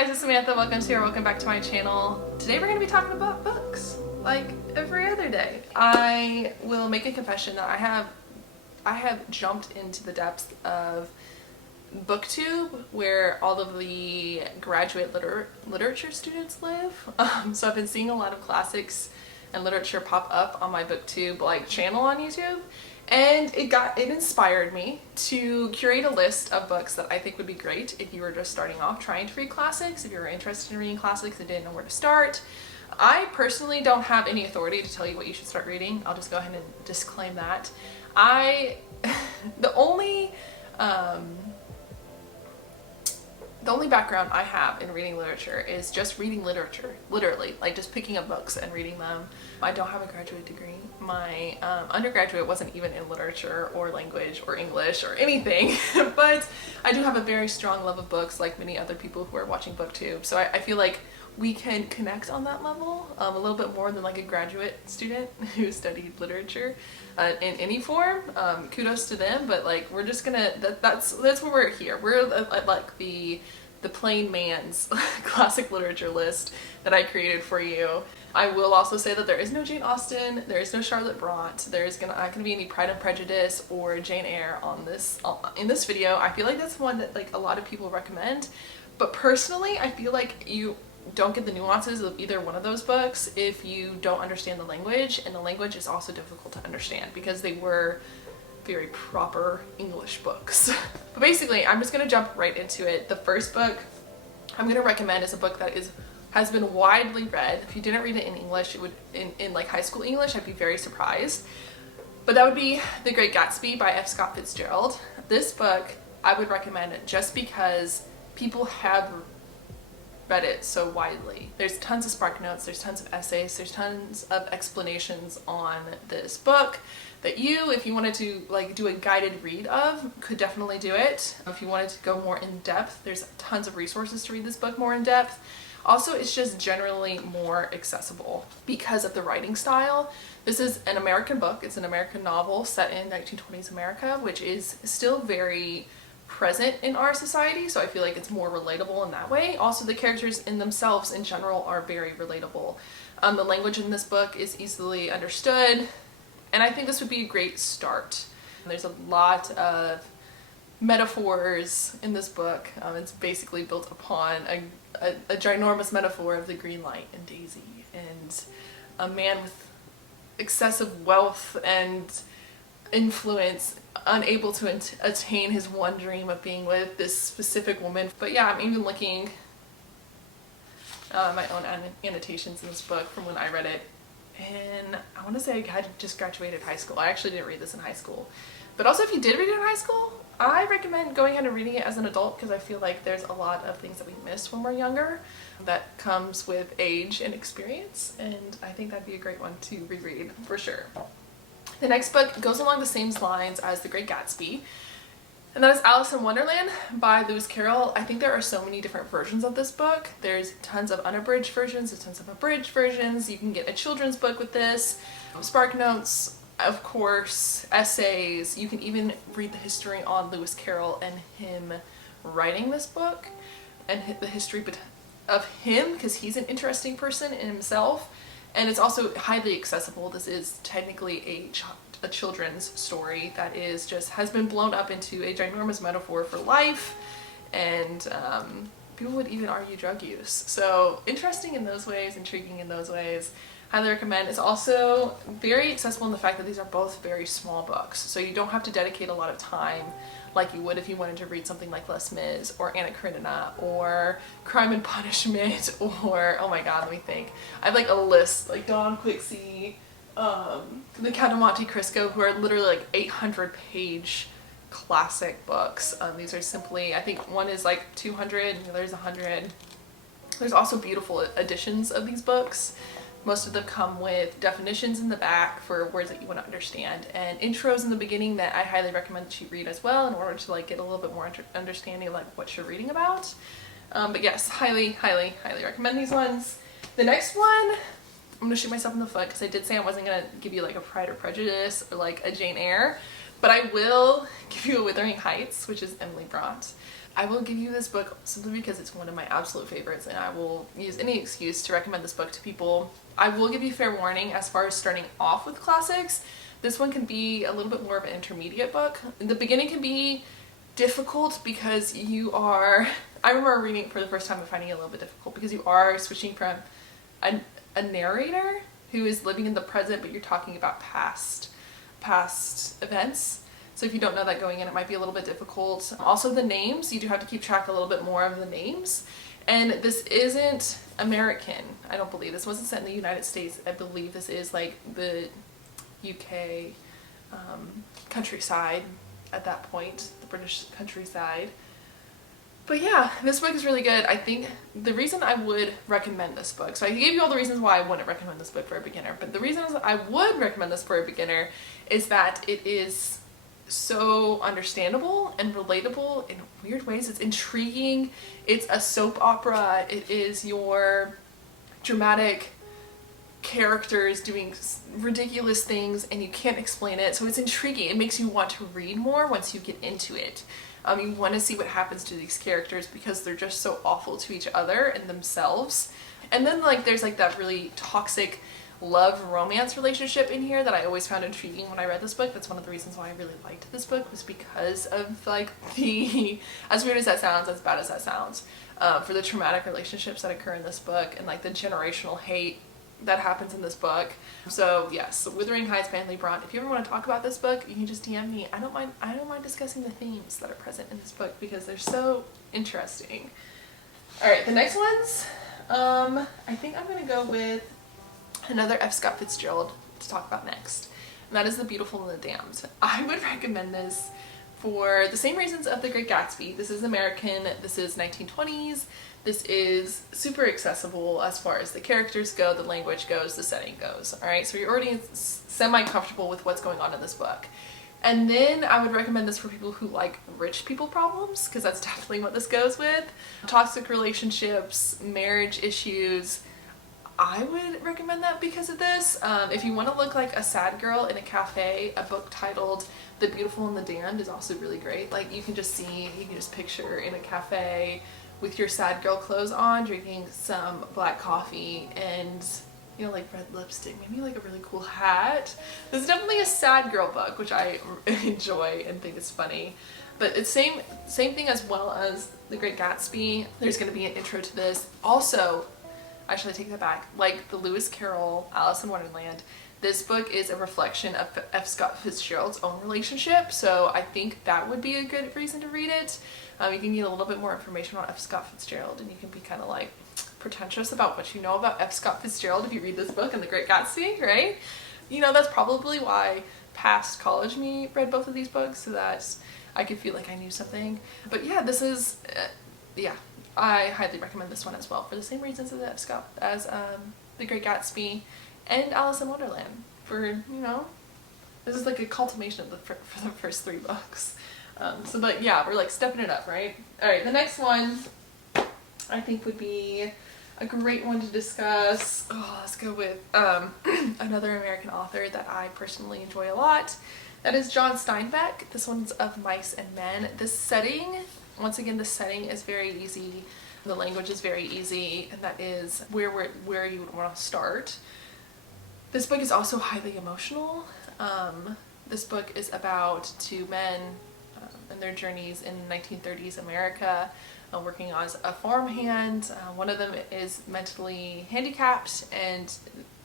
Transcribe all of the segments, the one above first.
guys, it's Samantha. Welcome back to my channel. Today we're going to be talking about books, like every other day. I will make a confession that I have jumped into the depths of BookTube, where all of the graduate literature students live. So I've been seeing a lot of classics and literature pop up on my BookTube channel on YouTube. And it inspired me to curate a list of books that I think would be great if you were just starting off trying to read classics, if you were interested in reading classics and didn't know where to start. I personally don't have any authority to tell you what you should start reading. I'll just go ahead and disclaim that. The only background I have in reading literature is just reading literature, literally, like just picking up books and reading them. I don't have a graduate degree. My undergraduate wasn't even in literature or language or English or anything, but I do have a very strong love of books, like many other people who are watching BookTube. So I feel like we can connect on that level a little bit more than like a graduate student who studied literature in any form. Kudos to them, but like we're just gonna that's where we're here. We're like the plain man's classic literature list that I created for you. I will also say that there is no Jane Austen, there is no Charlotte Bronte, there's not gonna be any Pride and Prejudice or Jane Eyre in this video. I feel like that's one that like a lot of people recommend, but personally I feel like you don't get the nuances of either one of those books if you don't understand the language, and the language is also difficult to understand because they were very proper English books. But basically, I'm just gonna jump right into it. The first book I'm gonna recommend is a book that has been widely read. If you didn't read it in English, it would in like high school English, I'd be very surprised. But that would be The Great Gatsby by F. Scott Fitzgerald. This book I would recommend just because people have read it so widely. There's tons of spark notes, there's tons of essays, there's tons of explanations on this book that you, if you wanted to like do a guided read of, could definitely do it. If you wanted to go more in depth, there's tons of resources to read this book more in depth. Also, it's just generally more accessible because of the writing style. This is an American book. It's an American novel set in 1920s America, which is still very present in our society, so I feel like it's more relatable in that way. Also, the characters in themselves in general are very relatable. The language in this book is easily understood, and I think this would be a great start. There's a lot of metaphors in this book. It's basically built upon a ginormous metaphor of the green light and Daisy, and a man with excessive wealth and influence unable to attain his one dream of being with this specific woman. But yeah, I'm even looking my own annotations in this book from when I read it, and I want to say I had just graduated high school. I actually didn't read this in high school, but also if you did read it in high school, I recommend going ahead and reading it as an adult, because I feel like there's a lot of things that we miss when we're younger that comes with age and experience, and I think that'd be a great one to reread for sure. The next book goes along the same lines as The Great Gatsby, and that is Alice in Wonderland by Lewis Carroll. I think there are so many different versions of this book. There's tons of unabridged versions, there's tons of abridged versions. You can get a children's book with this, spark notes, of course, essays. You can even read the history on Lewis Carroll and him writing this book, and the history of him, because he's an interesting person in himself. And it's also highly accessible. This is technically a children's story that has been blown up into a ginormous metaphor for life, and people would even argue drug use. So interesting in those ways, intriguing in those ways. Highly recommend. It's also very accessible in the fact that these are both very small books, so you don't have to dedicate a lot of time like you would if you wanted to read something like Les Mis or Anna Karenina or Crime and Punishment, or oh my god, let me think. I have like a list, like Don Quixote, The Count of Monte Cristo, who are literally like 800-page classic books. These are simply, I think one is like 200 and the other is 100. There's also beautiful editions of these books. Most of them come with definitions in the back for words that you want to understand, and intros in the beginning that I highly recommend that you read as well in order to like get a little bit more understanding of like what you're reading about. But yes, highly recommend these ones. The next one, I'm gonna shoot myself in the foot because I did say I wasn't gonna give you like a Pride or Prejudice or like a Jane Eyre, but I will give you a Wuthering Heights, which is Emily Bront. I will give you this book simply because it's one of my absolute favorites, and I will use any excuse to recommend this book to people. I will give you fair warning as far as starting off with classics. This one can be a little bit more of an intermediate book. The beginning can be difficult because you are, I remember reading it for the first time and finding it a little bit difficult because you are switching from a narrator who is living in the present, but you're talking about past events. So if you don't know that going in, it might be a little bit difficult. Also the names, you do have to keep track a little bit more of the names. And this isn't American, I don't believe. This wasn't set in the United States. I believe this is like the UK countryside at that point, the British countryside. But yeah, this book is really good. I think the reason I would recommend this book, so I gave you all the reasons why I wouldn't recommend this book for a beginner, but the reasons I would recommend this for a beginner is that it is so understandable and relatable in weird ways. It's intriguing. It's a soap opera. It is your dramatic characters doing ridiculous things and you can't explain it. So it's intriguing. It makes you want to read more once you get into it. You want to see what happens to these characters because they're just so awful to each other and themselves. And then like there's like that really toxic love romance relationship in here that I always found intriguing when I read this book. That's one of the reasons why I really liked this book, was because of like the, as weird as that sounds, as bad as that sounds, for the traumatic relationships that occur in this book and like the generational hate that happens in this book. So yes, Wuthering Heights by Emily Bront. If you ever want to talk about this book, you can just DM me. I don't mind discussing the themes that are present in this book because they're so interesting. Alright, the next ones, I think I'm gonna go with another F. Scott Fitzgerald to talk about next. And that is The Beautiful and the Damned. I would recommend this for the same reasons of The Great Gatsby. This is American, this is 1920s, this is super accessible as far as the characters go, the language goes, the setting goes. Alright, so you're already semi-comfortable with what's going on in this book. And then I would recommend this for people who like rich people problems, because that's definitely what this goes with. Toxic relationships, marriage issues. I would recommend that because of this. If you want to look like a sad girl in a cafe, a book titled The Beautiful and the Damned is also really great. Like you can just picture in a cafe with your sad girl clothes on, drinking some black coffee and, you know, like red lipstick, maybe like a really cool hat. This is definitely a sad girl book, which I enjoy and think is funny. But it's same thing as well as The Great Gatsby. There's going to be an intro to this. Also, actually, I take that back. Like the Lewis Carroll Alice in Wonderland, this book is a reflection of F. Scott Fitzgerald's own relationship, so I think that would be a good reason to read it. You can get a little bit more information on F. Scott Fitzgerald, and you can be kind of like pretentious about what you know about F. Scott Fitzgerald if you read this book and The Great Gatsby, right? You know, that's probably why past college me read both of these books, so that I could feel like I knew something. But yeah, this is, yeah. I highly recommend this one as well for the same reasons as The Great Gatsby and Alice in Wonderland. For, you know, this is like a culmination of for the first three books. But yeah, we're like stepping it up, right? Alright, the next one I think would be a great one to discuss. Oh, let's go with another American author that I personally enjoy a lot. That is John Steinbeck. This one's Of Mice and Men. This setting, once again, the setting is very easy. The language is very easy, and that is where you would want to start. This book is also highly emotional. This book is about two men and their journeys in 1930s America, working as a farmhand. One of them is mentally handicapped, and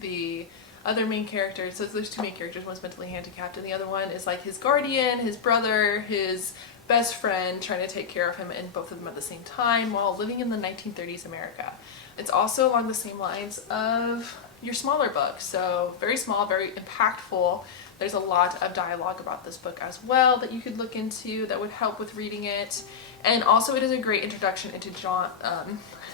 the other main character, so there's two main characters, one's mentally handicapped and the other one is like his guardian, his brother, his best friend, trying to take care of him, and both of them at the same time while living in the 1930s America. It's also along the same lines of your smaller book, so very small, very impactful. There's a lot of dialogue about this book as well that you could look into that would help with reading it. And also it is a great introduction into John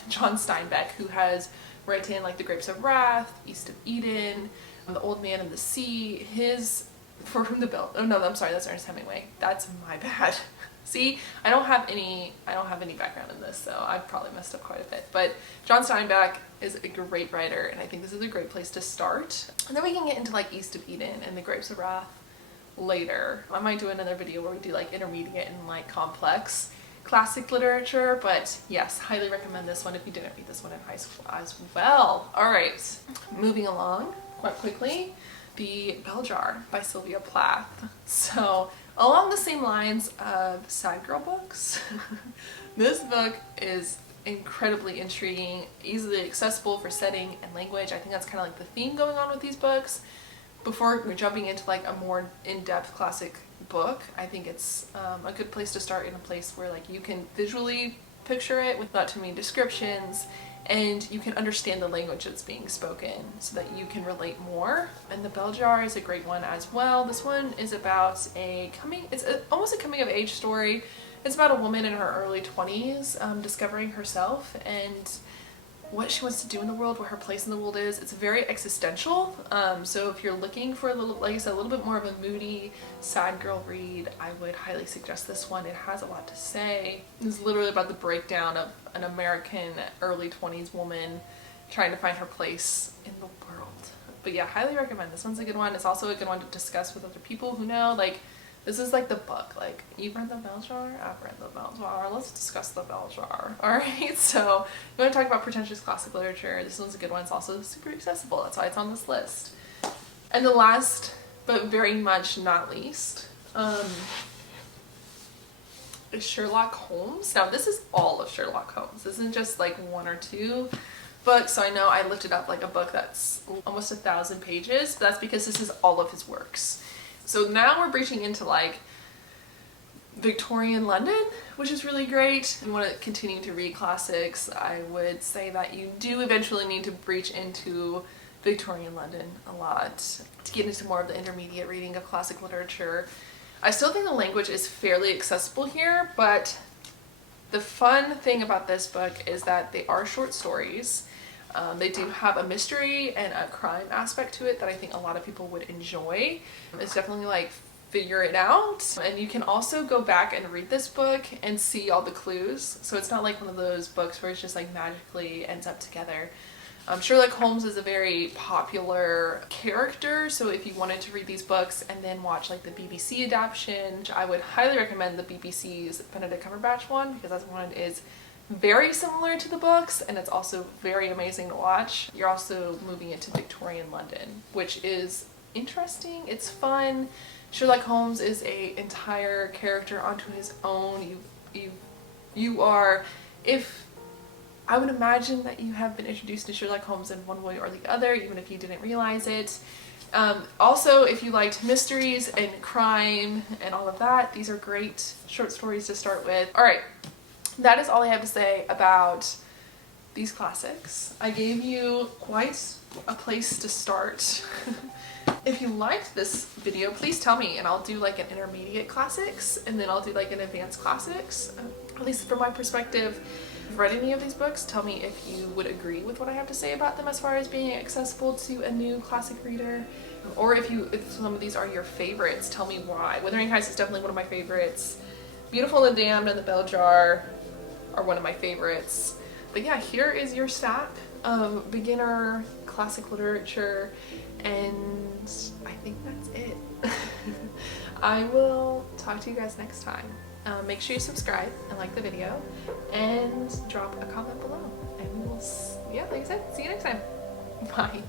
Steinbeck, who has written like The Grapes of Wrath, East of Eden, The Old Man and the Sea, his For Whom the Bell, oh no, I'm sorry, that's Ernest Hemingway. That's my bad. See, I don't have any background in this, so I've probably messed up quite a bit. But John Steinbeck is a great writer, and I think this is a great place to start. And then we can get into like East of Eden and The Grapes of Wrath later. I might do another video where we do like intermediate and like complex. classic literature, but yes, highly recommend this one if you didn't read this one in high school as well. All right, moving along quite quickly, The Bell Jar by Sylvia Plath. So along the same lines of sad girl books, this book is incredibly intriguing, easily accessible for setting and language. I think that's kind of like the theme going on with these books. Before we're jumping into like a more in-depth classic book, I think it's a good place to start, in a place where like you can visually picture it with not too many descriptions, and you can understand the language that's being spoken so that you can relate more. And The Bell Jar is a great one as well. This one is about almost a coming of age story. It's about a woman in her early 20s discovering herself and what she wants to do in the world, what her place in the world is. It's very existential. So if you're looking for a little, like I said, a little bit more of a moody, sad girl read, I would highly suggest this one. It has a lot to say. It's literally about the breakdown of an American early 20s woman trying to find her place in the world. But yeah, highly recommend. This one's a good one. It's also a good one to discuss with other people who know, like, this is like the book, like, you've read The Bell Jar? I've read The Bell Jar. Let's discuss The Bell Jar. Alright, so you want to talk about pretentious classic literature. This one's a good one. It's also super accessible. That's why it's on this list. And the last, but very much not least, is Sherlock Holmes. Now, this is all of Sherlock Holmes. This isn't just like one or two books. So I know I lifted up like a book that's almost 1,000 pages, but that's because this is all of his works. So now we're breaching into like Victorian London, which is really great. If you want to continue to read classics, I would say that you do eventually need to breach into Victorian London a lot to get into more of the intermediate reading of classic literature. I still think the language is fairly accessible here, but the fun thing about this book is that they are short stories. They do have a mystery and a crime aspect to it that I think a lot of people would enjoy. It's definitely like figure it out, and you can also go back and read this book and see all the clues. So it's not like one of those books where it's just like magically ends up together. Sherlock Holmes is a very popular character, so if you wanted to read these books and then watch like the BBC adaptation, I would highly recommend the BBC's Benedict Cumberbatch one, because that one is very similar to the books and it's also very amazing to watch. You're also moving into Victorian London, which is interesting. It's fun. Sherlock Holmes is a entire character onto his own. You are, if I would imagine that you have been introduced to Sherlock Holmes in one way or the other, even if you didn't realize it. Also, if you liked mysteries and crime and all of that, these are great short stories to start with. All right. That is all I have to say about these classics. I gave you quite a place to start. If you liked this video, please tell me, and I'll do like an intermediate classics, and then I'll do like an advanced classics. At least from my perspective, if you've read any of these books, tell me if you would agree with what I have to say about them as far as being accessible to a new classic reader. Or if some of these are your favorites, tell me why. Wuthering Heights is definitely one of my favorites. Beautiful and the Damned and The Bell Jar are one of my favorites. But yeah, here is your stack of beginner classic literature, and I think that's it. I will talk to you guys next time. Make sure you subscribe and like the video and drop a comment below, and we will, yeah, like I said, see you next time. Bye.